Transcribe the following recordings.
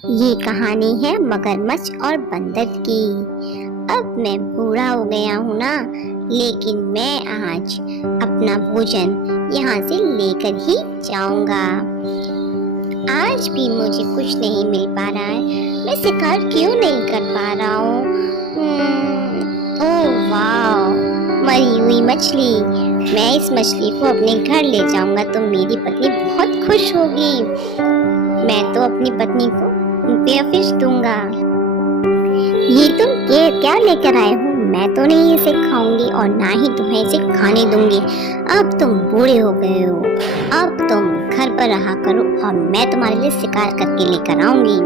ये कहानी है मगरमच्छ और बंदर की। अब मैं बूढ़ा हो गया हूँ ना, लेकिन मैं आज अपना भोजन यहाँ से लेकर ही जाऊंगा। आज भी मुझे कुछ नहीं मिल पा रहा है। मैं शिकार क्यों नहीं कर पा रहा हूँ? ओह वाह, मरी हुई मछली। मैं इस मछली को अपने घर ले जाऊंगा तो मेरी पत्नी बहुत खुश होगी। मैं तो अपनी पत्नी को फिश दूंगा। ये तुम क्या लेकर आए हो? मैं तो नहीं इसे खाऊंगी और ना ही तुम्हें इसे खाने दूंगी। अब तुम बूढ़े हो गए हो, अब तुम घर पर रहा करो और मैं तुम्हारे लिए शिकार करके लेकर आऊंगी।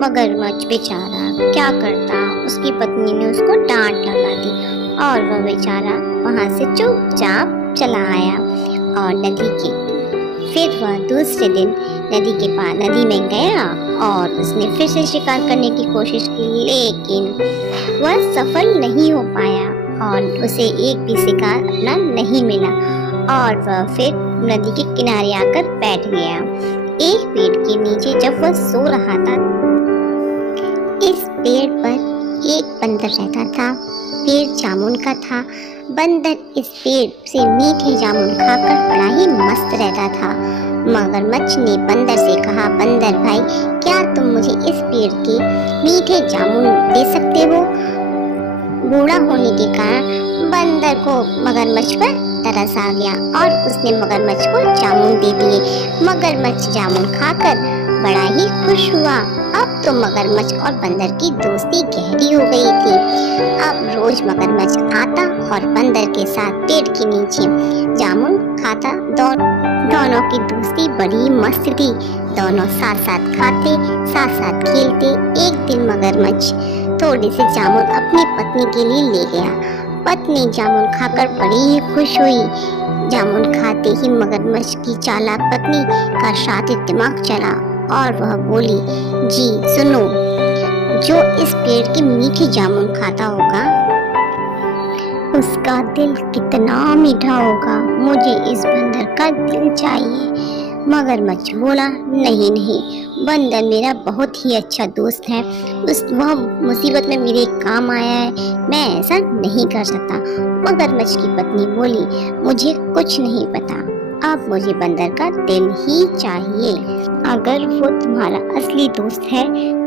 मगरमच्छ बेचारा क्या करता, उसकी पत्नी ने उसको डांट लगा दी और वह बेचारा वहां से चुपचाप चला आया। और फिर वह दूसरे दिन नदी में गया और उसने फिर से शिकार करने की कोशिश की, लेकिन वह सफल नहीं हो पाया और उसे एक भी शिकार अपना नहीं मिला। और वह फिर नदी के किनारे आकर बैठ गया। एक पेड़ के नीचे जब वह सो रहा था, इस पेड़ पर एक बंदर रहता था। पेड़ जामुन का था। बंदर इस पेड़ से मीठे जामुन खाकर बड़ा ही मस्त रहता था। मगरमच्छ ने बंदर से कहा, बंदर भाई, क्या तुम मुझे इस पेड़ के मीठे जामुन दे सकते हो? बूढ़ा होने के कारण बंदर को मगरमच्छ पर तरस आ गया और उसने मगरमच्छ को जामुन दे दिए। मगरमच्छ जामुन खाकर बड़ा ही खुश हुआ। अब तो मगरमच्छ और बंदर की दोस्ती गहरी हो गई थी। अब रोज मगरमच्छ आता और बंदर के साथ पेड़ के नीचे जामुन खाता। दोनों की दोस्ती बड़ी मस्त थी। दोनों साथ साथ खाते, साथ साथ खेलते। एक दिन मगरमच्छ थोड़ी सी जामुन अपनी पत्नी के लिए ले गया। पत्नी जामुन खाकर बड़ी ही खुश हुई। जामुन खाते ही मगरमच्छ की चालाक पत्नी का शातिर दिमाग चला और वह बोली, जी सुनो, जो इस पेड़ की मीठी जामुन खाता होगा उसका दिल कितना मीठा होगा। मुझे इस बंदर का दिल चाहिए। मगरमच्छ बोला, नहीं नहीं, बंदर मेरा बहुत ही अच्छा दोस्त है। वह मुसीबत में मेरे काम आया है, मैं ऐसा नहीं कर सकता। मगरमच्छ की पत्नी बोली, मुझे कुछ नहीं पता, अब मुझे बंदर का दिल ही चाहिए। अगर वो तुम्हारा असली दोस्त है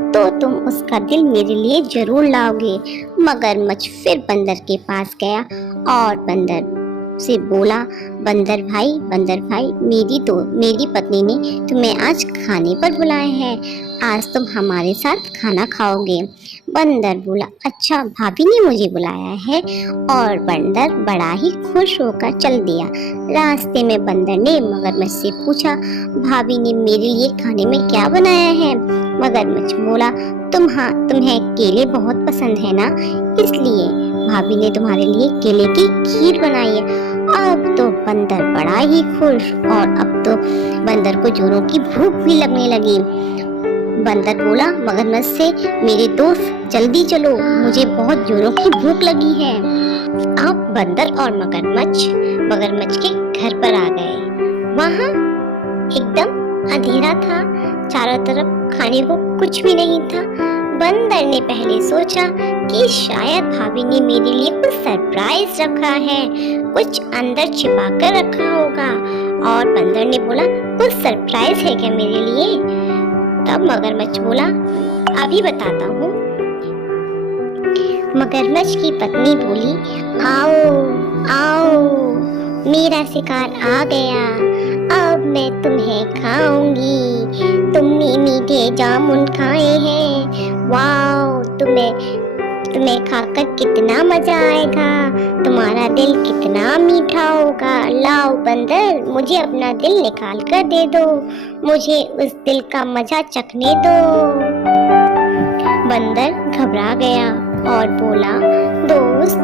तो तुम उसका दिल मेरे लिए जरूर लाओगे। मगरमच्छ फिर बंदर के पास गया और बंदर से बोला, बंदर भाई, मेरी पत्नी ने तुम्हें आज खाने पर बुलाया है। आज तुम हमारे साथ खाना खाओगे। बंदर बोला, अच्छा, भाभी ने मुझे बुलाया है। और बंदर बड़ा ही खुश होकर चल दिया। रास्ते में बंदर ने मगरमच्छ से पूछा, भाभी ने मेरे लिए खाने में क्या बनाया है? मगरमच्छ बोला, तुम्हें केले बहुत पसंद है ना, इसलिए भाभी ने तुम्हारे लिए केले की खीर बनाई है। अब तो बंदर बड़ा ही खुश और अब तो बंदर को जोरों की भूख भी लगने लगी। बंदर बोला मगरमच्छ से, मेरे दोस्त जल्दी चलो, मुझे बहुत जोरों की भूख लगी है। अब बंदर और मगरमच्छ के घर पर आ गए। वहाँ एकदम अंधेरा था, चारों तरफ खाने को कुछ भी नहीं था। बंदर ने पहले सोचा कि शायद भाभी ने मेरे लिए कुछ सरप्राइज रखा है, कुछ अंदर छिपा कर रखा होगा। और बंदर ने बोला, कुछ सरप्राइज है क्या मेरे लिए? तब मगरमच्छ बोला, अभी बताता हूँ। मगरमच्छ की पत्नी बोली, आओ आओ, मेरा शिकार आ गया, अब मैं तुम्हें खाऊंगी। तुमने मीठे जामुन खाए हैं, वाओ, तुम्हें खाकर कितना मजा आएगा, तुम्हारा दिल कितना मीठा होगा। लाओ बंदर, मुझे अपना दिल निकाल कर दे दो, मुझे उस दिल का मजा चखने दो। बंदर घबरा गया और बोला, दोस्त,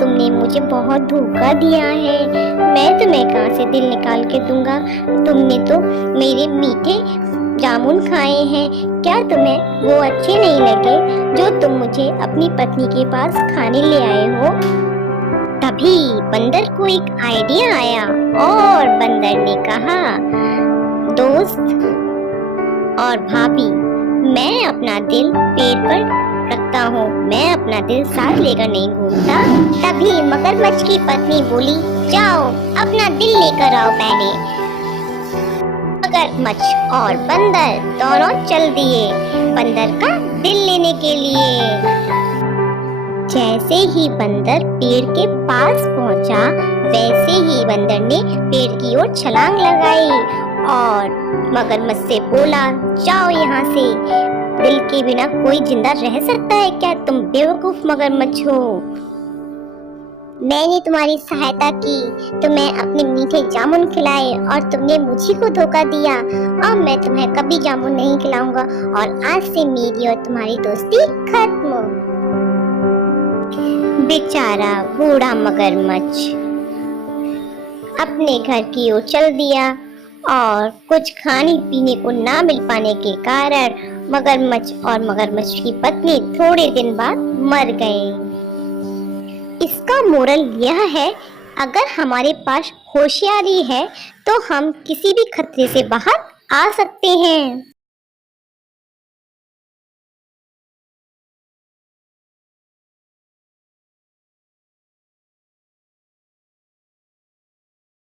तुमने मुझे बहुत धोखा दिया है। मैं तुम्हें कहाँ से दिल निकाल के दूंगा? तुमने तो मेरे मीठे जामुन खाए हैं। क्या तुम्हें वो अच्छे नहीं लगे जो तुम मुझे अपनी पत्नी के पास खाने ले आए हो? तभी बंदर को एक आइडिया आया और बंदर ने कहा, दोस्त, और भाभी, मैं अपना दिल पेड़ पर रखता हूँ, मैं अपना दिल साथ लेकर नहीं घूमता। तभी मगरमच्छ की पत्नी बोली, जाओ अपना दिल लेकर आओ पहले। मगरमच्छ और बंदर दोनों चल दिए बंदर का दिल लेने के लिए। जैसे ही बंदर पेड़ के पास पहुंचा, वैसे ही बंदर ने पेड़ की ओर छलांग लगाई और मगरमच्छ से बोला, जाओ यहाँ से, दिल के बिना कोई जिंदा रह सकता है क्या? तुम बेवकूफ मगरमच्छ हो। मैंने तुम्हारी सहायता की, तुम्हें अपने मीठे जामुन खिलाए और तुमने मुझे को धोखा दिया। अब मैं तुम्हें कभी जामुन नहीं खिलाऊंगा और आज से मेरी और तुम्हारी दोस्ती खत्म। बेचारा बूढ़ा मगरमच्छ अपने घर की ओर चल दिया और कुछ खाने पीने को ना मिल पाने के कारण मगरमच्छ और मगरमच्छ की पत्नी थोड़े दिन बाद मर गए। इसका मोरल यह है, अगर हमारे पास होशियारी है तो हम किसी भी खतरे से बाहर आ सकते हैं।